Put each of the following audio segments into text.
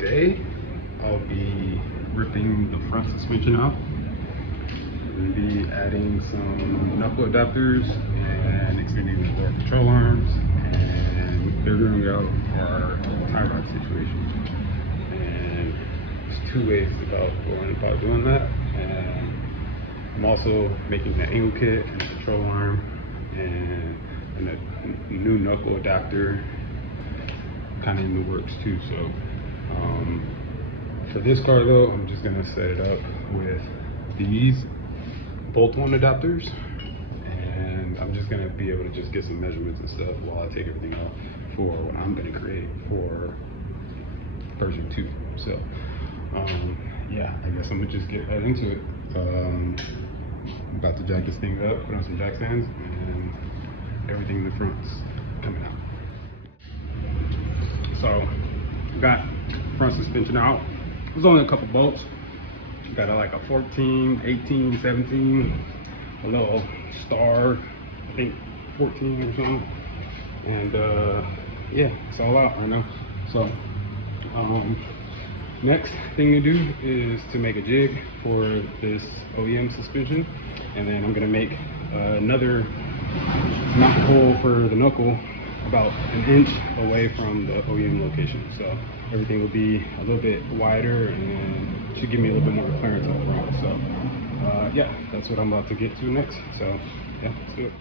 today I'll be ripping the front suspension out. We'll be adding some knuckle adapters and extending the door control arms and figuring out our tie rod situation. And there's two ways about doing that. And I'm also making the angle kit and the control arm and a new knuckle adapter kind of in the works too. So for this car though, I'm just gonna set it up with these bolt-on adapters, and I'm just gonna be able to just get some measurements and stuff while I take everything out for what I'm gonna create for version 2. So yeah, I guess I'm gonna just get right into it. I'm about to jack this thing up, put on some jack stands, and everything in the front's coming out. So got front suspension out. There's only a couple bolts. Got like a 14, 18, 17, a little star, I think 14 or something. And yeah, it's all out right now. So next thing to do is to make a jig for this OEM suspension, and then I'm gonna make another mount hole for the knuckle about an inch away from the OEM location. So everything will be a little bit wider and should give me a little bit more clearance on the front. So yeah, that's what I'm about to get to next. So yeah, let's do it.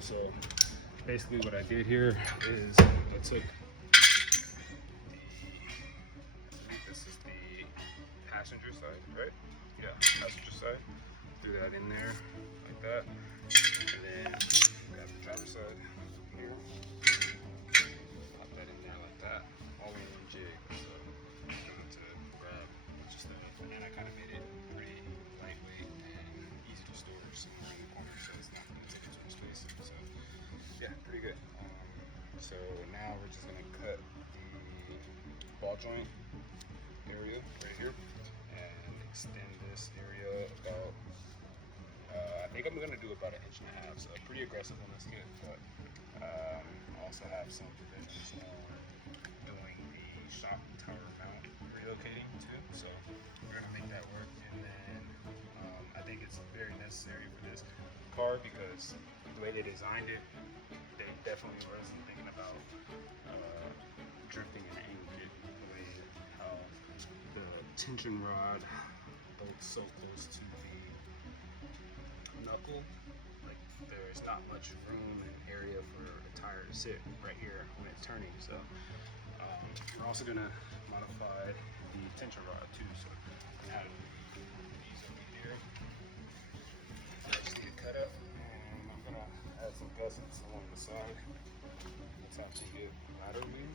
So basically what I did here is I took this is the passenger side, right? Yeah, passenger side. Threw that in there like that. And then got the driver's side here. Pop that in there like that. All in one jig. So I'm going to grab just the, and I kind of made it pretty lightweight and easy to store somewhere in the corner, so it's not going to take too much space. So yeah, pretty good. So now we're just going to cut the ball joint area right here and extend this area about I think I'm gonna do about 1.5 inches, so pretty aggressive on this kit, but I also have some provisions on doing the shock tower mount relocating too, so we're gonna make that work. And then I think it's very necessary for this car because the way they designed it, they definitely wasn't thinking about drifting and angle kit, the way how the tension rod bolts so close to the knuckle, like there's not much room and area for a tire to sit right here when it's turning. So we're also gonna modify the tension rod too. So I'm gonna have these over here. I just need to cut up, and I'm gonna add some gussets along the side. That's how to get laterally.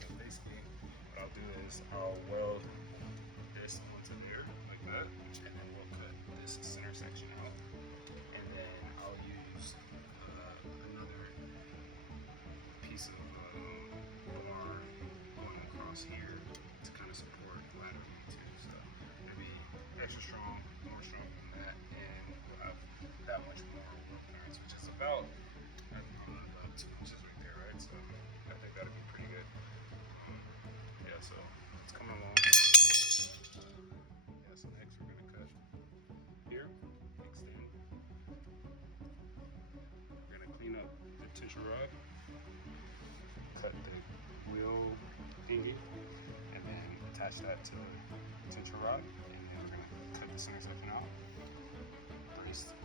So basically, what I'll do is I'll weld this onto there like that, and then we'll cut this center section out. And then I'll use another piece of bar going across here to kind of support laterally too. So it'll be extra strong, more strong than that, and we'll have that much more wheel clearance, which is about 2 inches right there, right? So I think that'll be pretty good. Yeah, so it's coming along. Yeah, so next we're gonna cut here, extend. We're gonna clean up the tension rod, cut the wheel thingy, and then attach that to the tension rod, and then we're gonna cut the center section out, brace the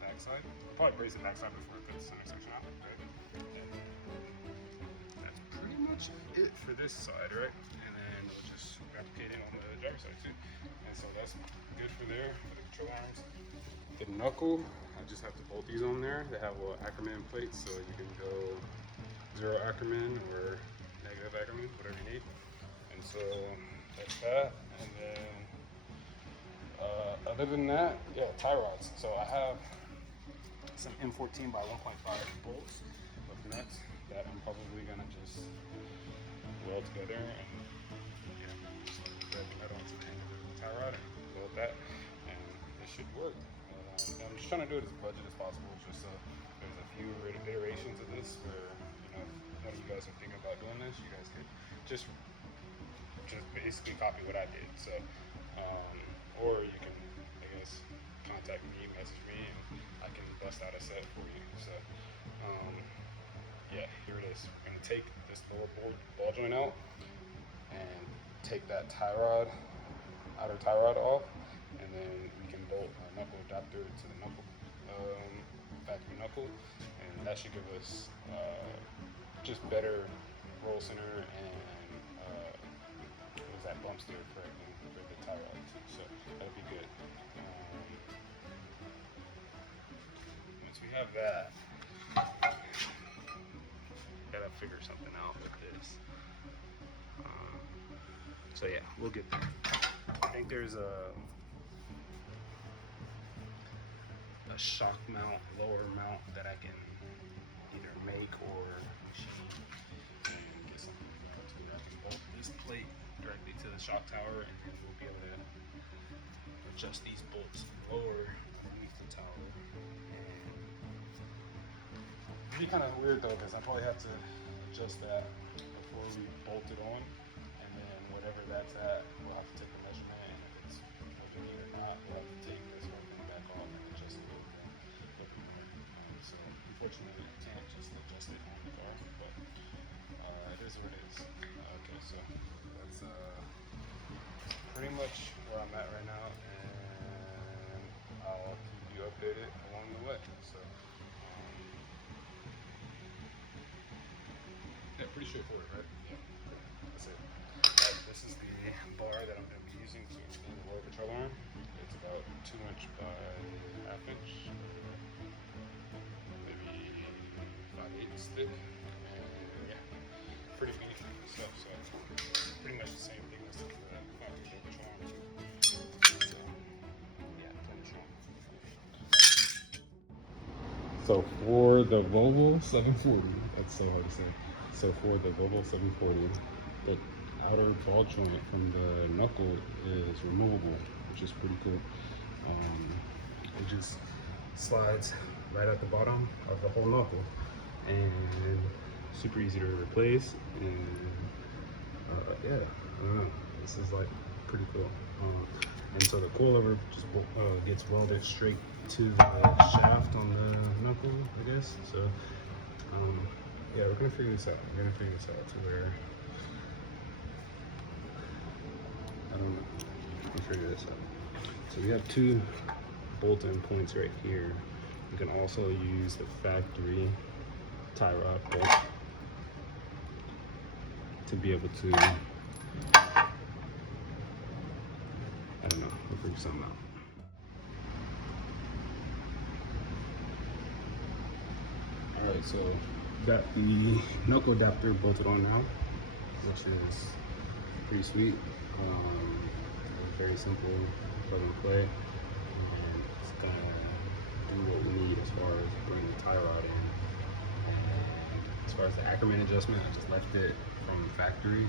backside. Probably brace the backside before I cut the center section out, right? And that's pretty much it for this side, right? And then we'll just replicate it on the driver's side too. And so that's good for there, for the control arms. The knuckle, I just have to bolt these on there. They have a Ackerman plates, so you can go 0 Ackerman or negative Ackerman, whatever you need. And so that's that. And then other than that, yeah, tie rods. So I have some M14 by 1.5 bolts with nuts that I'm probably gonna just weld together and yeah, just thread the nut onto the end of the tie rod and weld that, and it should work. I'm just trying to do it as budget as possible, just so there's a few iterations of this where, you know, if none of you guys are thinking about doing this, you guys could just basically copy what I did. So, or you can, I guess, contact me, message me, and I can bust out a set for you. So, yeah, here it is. We're gonna take this lower ball joint out and take that outer tie rod off, and then we can bolt our knuckle adapter to the knuckle, factory knuckle, and that should give us just better roll center and that bump steer correctly for the tie rod too. So that'll be good. Once we have that, gotta figure something out with this. So yeah, we'll get there. I think there's a shock mount, lower mount that I can either make or machine and get something to where I can bolt this plate directly to the shock tower, and then we'll be able to adjust these bolts lower underneath the tower. And it'd be kind of weird though, because I probably have to adjust that before we bolt it on, and then whatever that's at, we'll have to take a measurement, and if it's what we need or not, we'll have to take this whole thing back off and adjust it everywhere. So unfortunately, you can't just adjust it on the car, but it is what it is. Okay, so that's pretty much where I'm at right now, and I'll keep you updated along the way. So yeah, pretty straightforward, right? Yeah, that's it. This is the bar that I'm going to be using to extend the lower control arm. It's about 2 inch by 1/2 inch, maybe 5/8 thick, and yeah, pretty beefy stuff. So pretty much the same thing as the factory lower control arm too. So yeah, plenty strong. So for the Volvo 740, that's so hard to say. So for the Volvo 740, the outer ball joint from the knuckle is removable, which is pretty cool. It just slides right at the bottom of the whole knuckle, and super easy to replace. And yeah, I don't know, this is like pretty cool. And so the coilover just gets welded straight to the shaft on the knuckle, I guess. So yeah, we're gonna figure this out. We're gonna figure this out to where, I don't know, we'll figure this out. So we have 2 bolt-in points right here. You can also use the factory tie rod bolt to be able to, I don't know, we'll figure something out. Alright, so got the knuckle adapter bolted on now, which is pretty sweet. Very simple, plug and play, and it's gonna do what we need as far as bringing the tie rod in. And as far as the Ackerman adjustment, I just left it from the factory.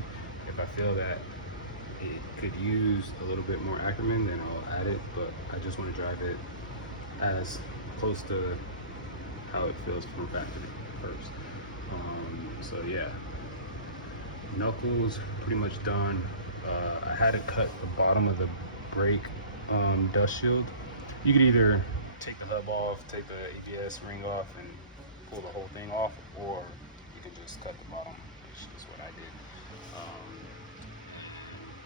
If I feel that it could use a little bit more Ackerman, then I'll add it, but I just want to drive it as close to how it feels from factory first. So yeah, knuckles pretty much done. I had to cut the bottom of the brake dust shield. You could either take the hub off, take the ABS ring off, and pull the whole thing off, or you can just cut the bottom, which is what I did.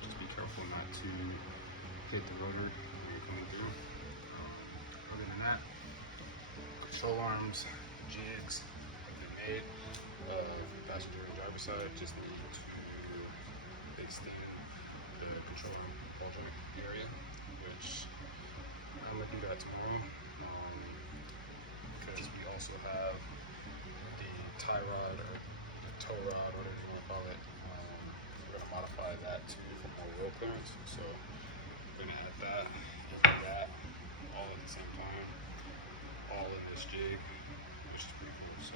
Just be careful not to hit the rotor when you're coming through. Other than that, control arms, jigs have been made. Passenger and driver side just need to extend the control arm ball joint area, which I'm gonna do that tomorrow. Because we also have the tie rod or tow rod, whatever you want to call it. We're gonna modify that too for more roll clearance. So we're gonna add that and that all at the same time, all in this jig, which is pretty cool. So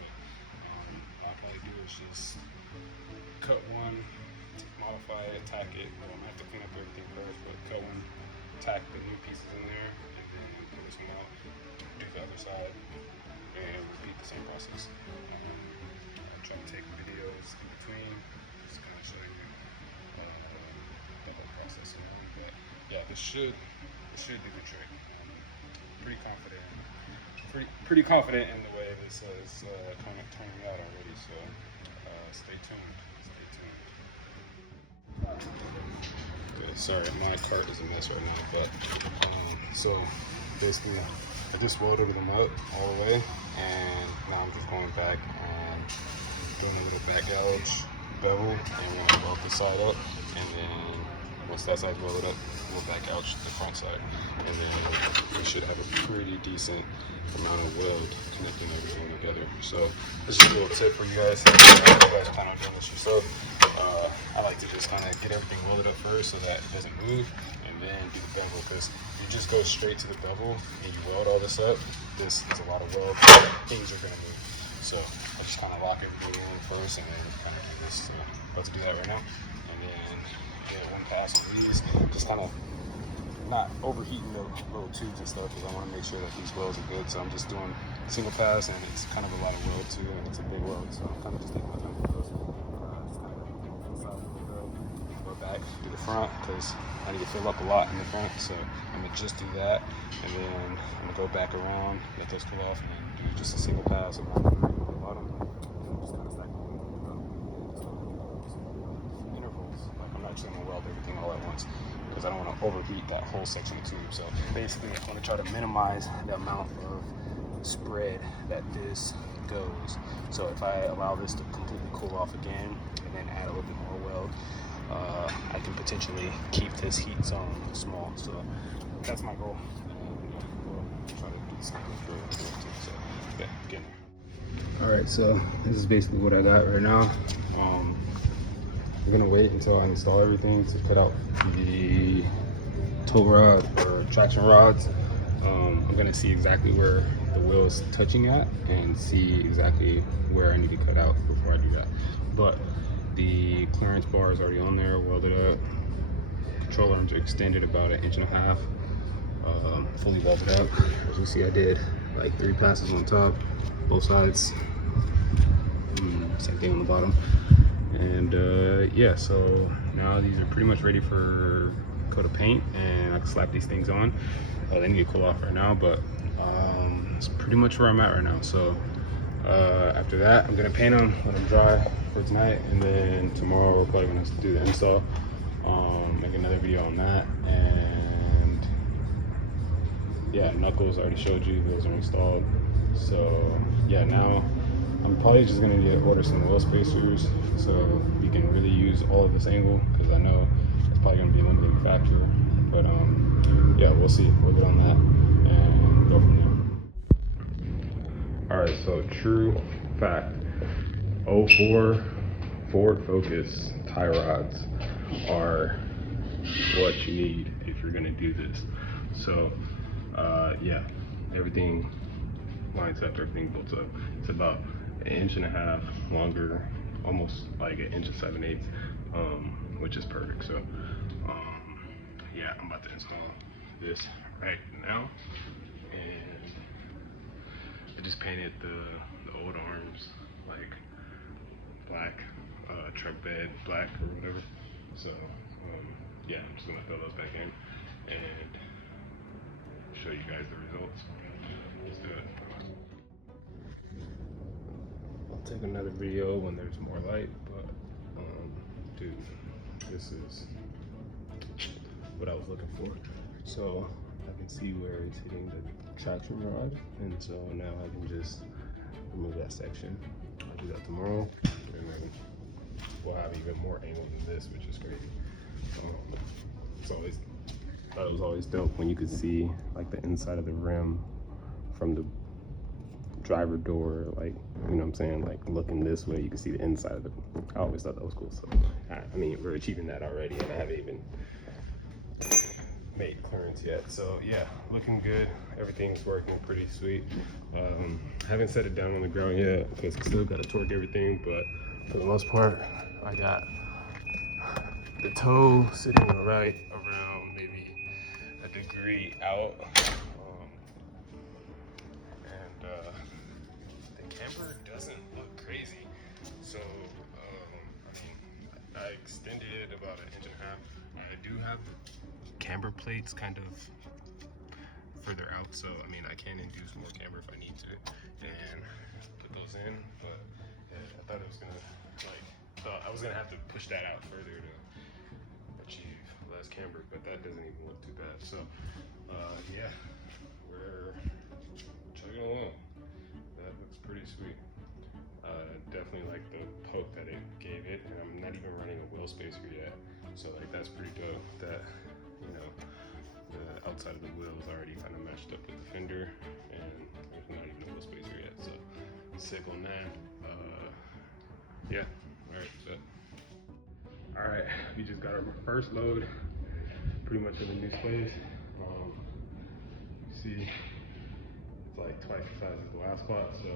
all I can only do is just cut one, modify it, tack it. Well, I'm gonna have to clean up everything first, but cut one, tack the new pieces in there, and then pull this one out, do the other side, and repeat the same process. I try to take videos in between, just kind of showing you It should do the trick. Pretty confident. Pretty confident in the way this is kind of turning out already. So stay tuned. Okay, sorry, my cart is a mess right now. But so basically, I just welded them up all the way, and now I'm just going back and doing a little back gouge bevel, and we're gonna weld the side up, and then once that side's welded up, we'll back gouge the front side, and then we should have a pretty decent amount of weld connecting everything together. So this is a little tip for you guys. If you guys plan on doing this yourself, I like to just kind of get everything welded up first so that it doesn't move, and then do the bevel, because if you just go straight to the bevel and you weld all this up, this is a lot of weld, things are gonna move. So I just kind of lock everything in first, and then kind of do this. So I'm about to do that right now, and then get one pass on these, just kind of not overheating the little tubes and stuff, because I want to make sure that these welds are good. So I'm just doing single pass, and it's kind of a lot of weld too, and it's a big weld, so I'm kind of just taking my time with those. Just kind of full side of the weld, go back to the front, because I need to fill up a lot in the front. So I'm gonna just do that, and then I'm gonna go back around, let those cool off, and then do just a single pass around the bottom, and then just kind of stack them intervals. Like, I'm not just gonna weld everything all at once, because I don't want to overheat that whole section of tube. So basically, I want to try to minimize the amount of spread that this goes. So if I allow this to completely cool off again, and then add a little bit more weld, I can potentially keep this heat zone small. So that's my goal. And try to do the same for too. So yeah, again. All right, so this is basically what I got right now. I'm gonna wait until I install everything to cut out the tow rod or traction rods. I'm gonna see exactly where the wheel is touching at, and see exactly where I need to cut out before I do that. But the clearance bar is already on there, welded up. Control arms are extended about 1.5 inches, fully welded up. As you see, I did like 3 passes on top, both sides. Same thing on the bottom. And yeah, so now these are pretty much ready for coat of paint, and I can slap these things on. They need to cool off right now, but it's pretty much where I'm at right now. So after that, I'm gonna paint them, let them dry for tonight, and then tomorrow we're probably gonna do the install, make another video on that. And yeah, knuckles I already showed you, those are installed. So yeah, now I'm probably just gonna need to order some wheel spacers so we can really use all of this angle, because I know it's probably gonna be a limiting factor. But yeah, we'll see. We'll get on that and go from there. All right, so true fact: 04 Ford Focus tie rods are what you need if you're gonna do this. So yeah, everything lines up, everything builds up. It's about 1.5 inches longer, almost like 1 7/8 inches, which is perfect. So yeah, I'm about to install this right now, and I just painted the old arms like black, truck bed black or whatever. So yeah, I'm just gonna throw those back in and show you guys the results. Let's do it. I'll take another video when there's more light, but dude, this is what I was looking for. So I can see where it's hitting the traction rod, and so now I can just remove that section. I'll do that tomorrow, and then we'll have even more angle than this, which is crazy. I thought it was always dope when you could see like the inside of the rim from the driver door, like, you know what I'm saying, like looking this way, you can see the inside of it. I always thought that was cool. So I mean, we're achieving that already, and I haven't even made clearance yet. So yeah, looking good. Everything's working pretty sweet. Haven't set it down on the ground yet because I still got to torque everything, but for the most part, I got the toe sitting right around maybe 1 degree out. The camber doesn't look crazy. So I mean, I extended it about 1.5 inches. I I do have camber plates kind of further out, so I mean I can induce more camber if I need to and put those in, but yeah, I thought it was gonna thought I was gonna have to push that out further to achieve less camber, but that doesn't even look too bad. So yeah, we're chugging along. That looks pretty sweet. Definitely like the poke that it gave it, and I'm not even running a wheel spacer yet, so like that's pretty dope that, you know, the outside of the wheel is already kind of matched up with the fender, and there's not even a wheel spacer yet, so sick on that. Yeah, all right, we just got our first load pretty much in the new space. See, it's like twice the size as the last spot, so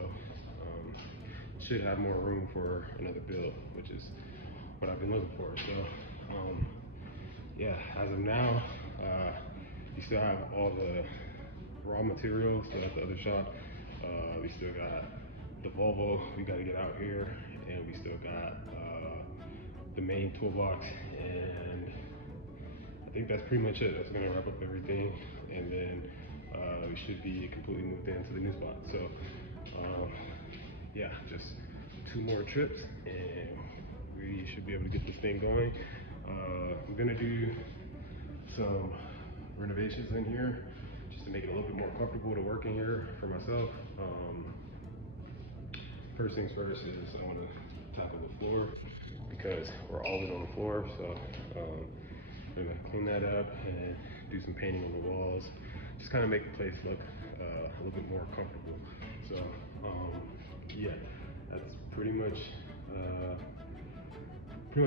should have more room for another build, which is what I've been looking for. So yeah, as of now, we still have all the raw materials. So that's the other shop. We still got the Volvo we got to get out here, and we still got the main toolbox, and I think that's pretty much it. That's gonna wrap up everything, and then we should be completely moved into the new spot. So yeah, just 2 more trips and we should be able to get this thing going. I'm gonna do some renovations in here just to make it a little bit more comfortable to work in here for myself. First things first is I want to tackle the floor because we're all in on the floor. So we're gonna clean that up and do some painting on the walls, just kind of make the place look a little bit more comfortable. So yeah, that's pretty much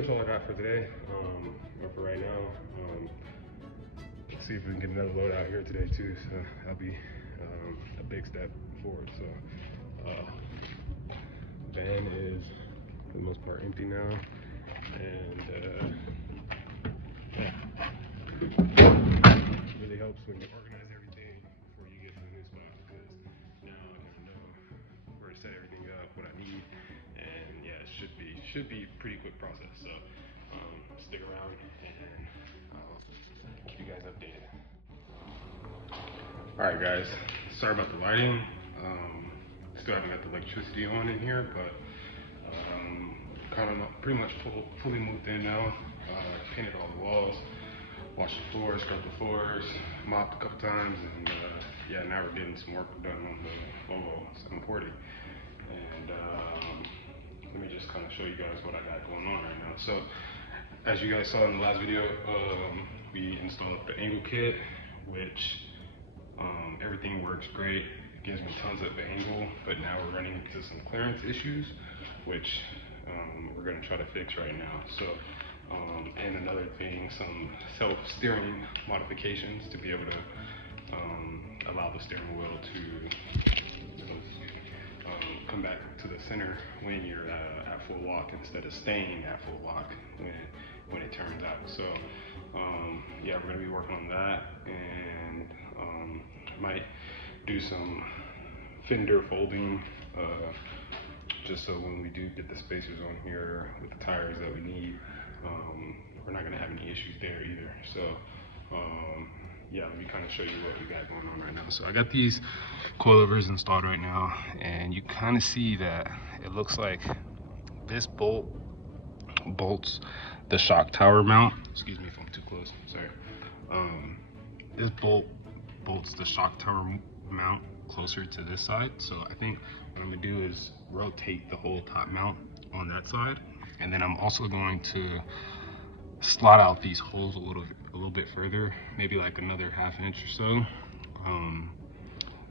all I got for today, or for right now. Let's see if we can get another load out here today too, so that'll be a big step forward. So van is for the most part empty now, and yeah, it really helps when you organize everything before you get to the new spot, because now I kind of know where to set everything up, what I need, and yeah, it should be a pretty quick process. So stick around and I'll keep you guys updated. All right, guys. Sorry about the lighting. Still haven't got the electricity on in here, but kind of pretty much fully moved in now. Painted all the walls, washed the floors, scrubbed the floors, mopped a couple times, and yeah, now we're getting some work done on the Volvo 740. And let me just kind of show you guys what I got going on right now. So, as you guys saw in the last video, we installed the angle kit, which everything works great. It gives me tons of angle, but now we're running into some clearance issues, which we're going to try to fix right now. So, and another thing, some self-steering modifications to be able to allow the steering wheel to come back to the center when you're at full lock instead of staying at full lock when it turns out. So yeah, we're going to be working on that, and might do some fender folding just so when we do get the spacers on here with the tires that we need, we're not going to have any issues there either. So yeah, let me kind of show you what we got going on right now. So I got these coilovers installed right now, and you kind of see that it looks like this bolt bolts the shock tower mount. Excuse me if I'm too close, sorry. This bolt bolts the shock tower mount closer to this side. So I think what I'm gonna do is rotate the whole top mount on that side, and then I'm also going to slot out these holes a little bit further, maybe like another ½ inch or so,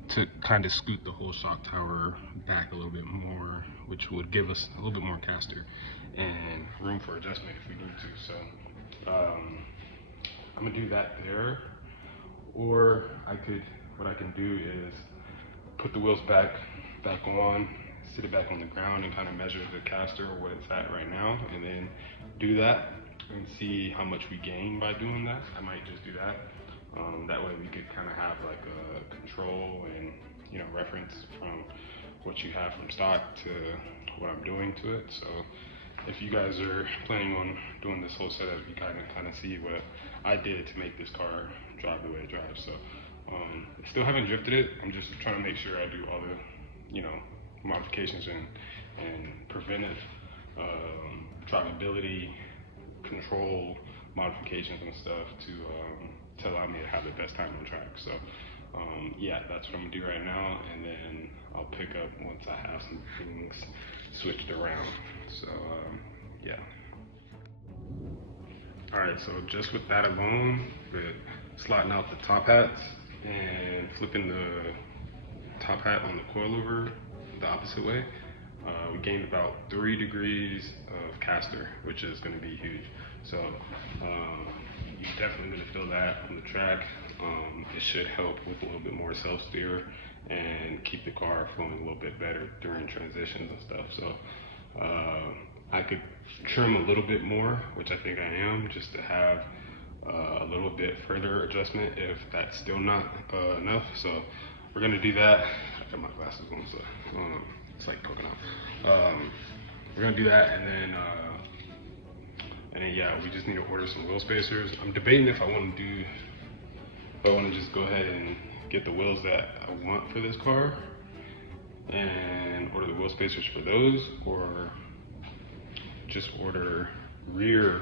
to kind of scoot the whole shock tower back a little bit more, which would give us a little bit more caster and room for adjustment if we need to. So I'm gonna do that there, or what I can do is put the wheels back on, sit it back on the ground, and kind of measure the caster what it's at right now, and then do that and see how much we gain by doing that. I might just do that. That way we could kind of have like a control and, you know, reference from what you have from stock to what I'm doing to it. So if you guys are planning on doing this whole setup, you kind of see what I did to make this car drive the way it drives. So I still haven't drifted it. I'm just trying to make sure I do all the, modifications and preventive drivability control modifications and stuff to allow me to have the best time on track. So yeah, that's what I'm gonna do right now, and then I'll pick up once I have some things switched around. So yeah. All right, so just with that alone, with slotting out the top hats and flipping the top hat on the coilover the opposite way, we gained about 3 degrees of caster, which is going to be huge. So you're definitely going to feel that on the track. It should help with a little bit more self-steer and keep the car flowing a little bit better during transitions and stuff. So I could trim a little bit more, which I think I am, just to have a little bit further adjustment if that's still not enough. So we're gonna do that. I got my glasses on, so it's like poking out. We're gonna do that, and then yeah, we just need to order some wheel spacers. I'm debating if I want to just go ahead and get the wheels that I want for this car and order the wheel spacers for those, or just order rear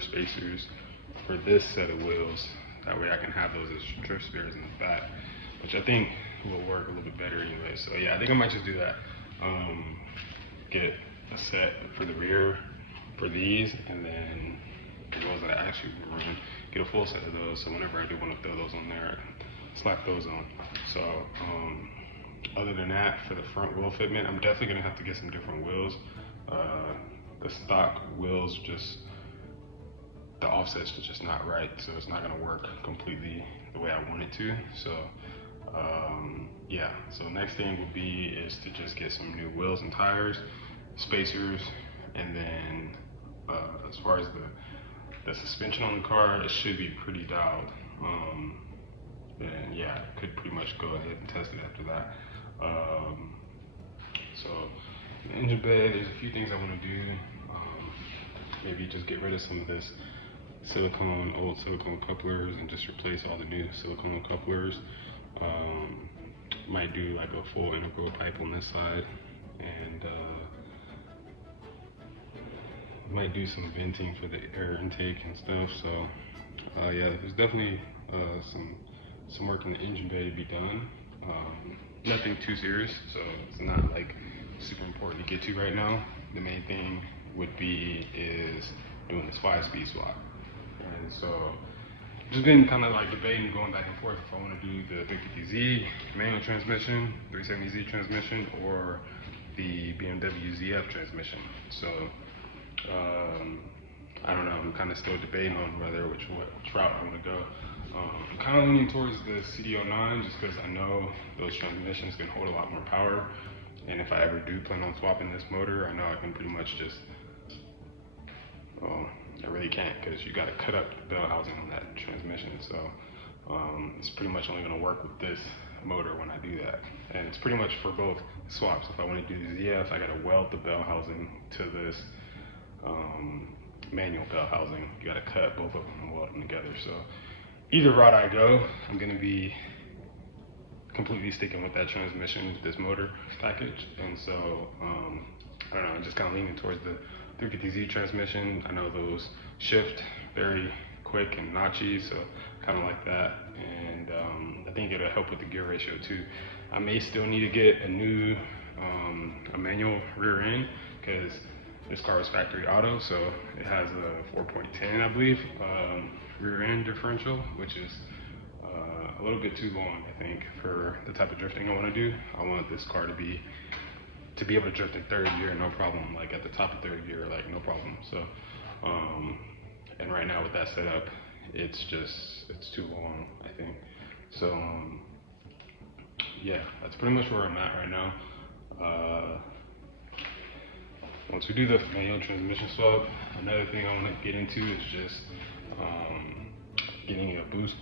spacers for this set of wheels. That way I can have those as drift spares in the back, which I think will work a little bit better anyway. So yeah, I think I might just do that. Get a set for the rear for these, and then the wheels that I actually run, get a full set of those, so whenever I do want to throw those on there, slap those on. So other than that, for the front wheel fitment, I'm definitely gonna have to get some different wheels. The stock wheels, just the offset's just not right, so it's not gonna work completely the way I want it to. So yeah, so next thing will be is to just get some new wheels and tires, spacers, and then as far as the suspension on the car, it should be pretty dialed. And yeah, could pretty much go ahead and test it after that. So the engine bed, there's a few things I want to do. Maybe just get rid of some of this old silicone couplers and just replace all the new silicone couplers. Might do like a full integral pipe on this side, and might do some venting for the air intake and stuff. So yeah, there's definitely some work in the engine bay to be done. Nothing too serious, so it's not like super important to get to right now. The main thing would be is doing this 5-speed swap. And so just been kind of like debating, going back and forth, if I want to do the 350Z manual transmission, 370Z transmission, or the BMW ZF transmission. So I don't know, I'm kind of still debating on which route I want to go. I'm kind of leaning towards the CD09 just because I know those transmissions can hold a lot more power, and if I ever do plan on swapping this motor, I know I can pretty much just, well, I really can't, because you got to cut up the bell housing on that transmission. So it's pretty much only going to work with this motor when I do that, and it's pretty much for both swaps. If I want to do the ZF, I got to weld the bell housing to this manual bell housing. You got to cut both of them and weld them together. So either route I go, I'm going to be completely sticking with that transmission, this motor package. And so I don't know, I'm just kind of leaning towards the 350Z transmission. I know those shift very quick and notchy, so kind of like that. And I think it'll help with the gear ratio too. I may still need to get a new a manual rear end, because this car is factory auto, so it has a 4.10, I believe, rear end differential, which is a little bit too long, I think, for the type of drifting I want to do. I want this car to be able to drift in third gear, no problem. Like at the top of third gear, like no problem. So, and right now with that setup, it's too long, I think. So, yeah, that's pretty much where I'm at right now. Once we do the manual transmission swap, another thing I want to get into is just getting a boost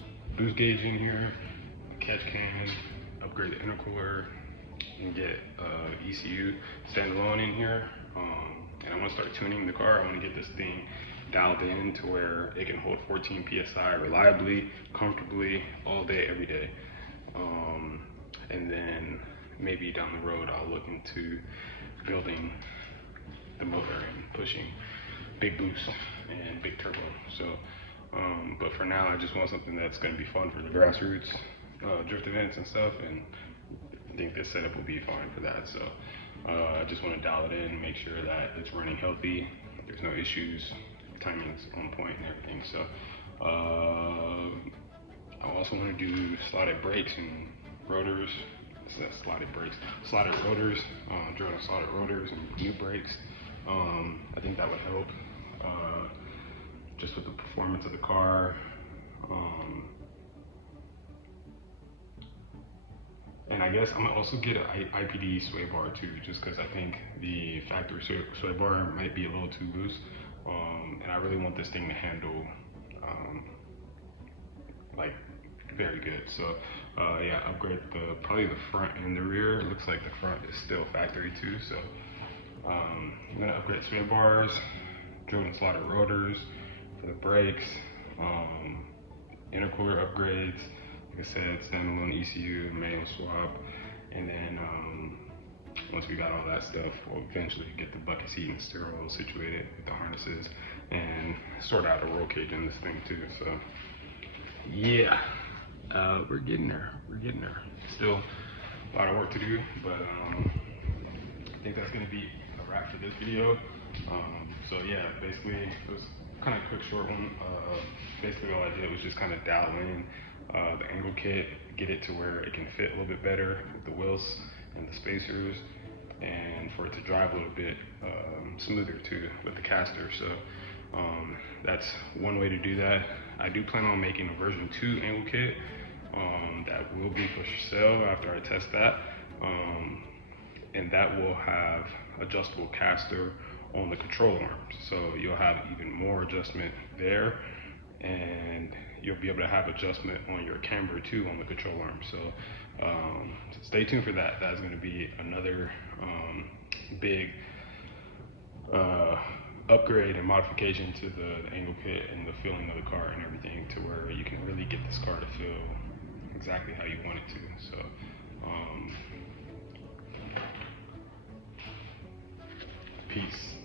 gauge in here, a catch can, upgrade the intercooler, and get ECU standalone in here. And I want to start tuning the car. I want to get this thing dialed in to where it can hold 14 psi reliably, comfortably, all day, every day. And then maybe down the road I'll look into building the motor and pushing big boost and big turbo. So, but for now I just want something that's going to be fun for the grassroots drift events and stuff, and I think this setup will be fine for that. So I just want to dial it in, make sure that it's running healthy, there's no issues, timing's on point and everything. So I also want to do slotted brakes and rotors. Slotted brakes, slotted rotors, drill on slotted rotors and new brakes. I think that would help just with the performance of the car. And I guess I'm gonna also get an IPD sway bar too, just because I think the factory sway bar might be a little too loose. And I really want this thing to handle like very good. So yeah, upgrade probably the front and the rear. It looks like the front is still factory too. So I'm gonna upgrade sway bars, drill and slotted rotors for the brakes, intercooler upgrades. Like I said, standalone ECU, manual swap, and then once we got all that stuff, we'll eventually get the bucket seat and steering wheel situated with the harnesses and sort out a roll cage in this thing too. So yeah, we're getting there. We're getting there. Still a lot of work to do, but I think that's gonna be a wrap for this video. So yeah, basically it was kind of a quick short one. Basically all I did was just kind of dial in the angle kit, get it to where it can fit a little bit better with the wheels and the spacers, and for it to drive a little bit smoother too with the caster. So that's one way to do that. I do plan on making a version 2 angle kit that will be for sale after I test that, and that will have adjustable caster on the control arm, so you'll have even more adjustment there, and you'll be able to have adjustment on your camber too on the control arm. So stay tuned for that. That's going to be another big upgrade and modification to the angle kit and the feeling of the car and everything, to where you can really get this car to feel exactly how you want it to. So peace.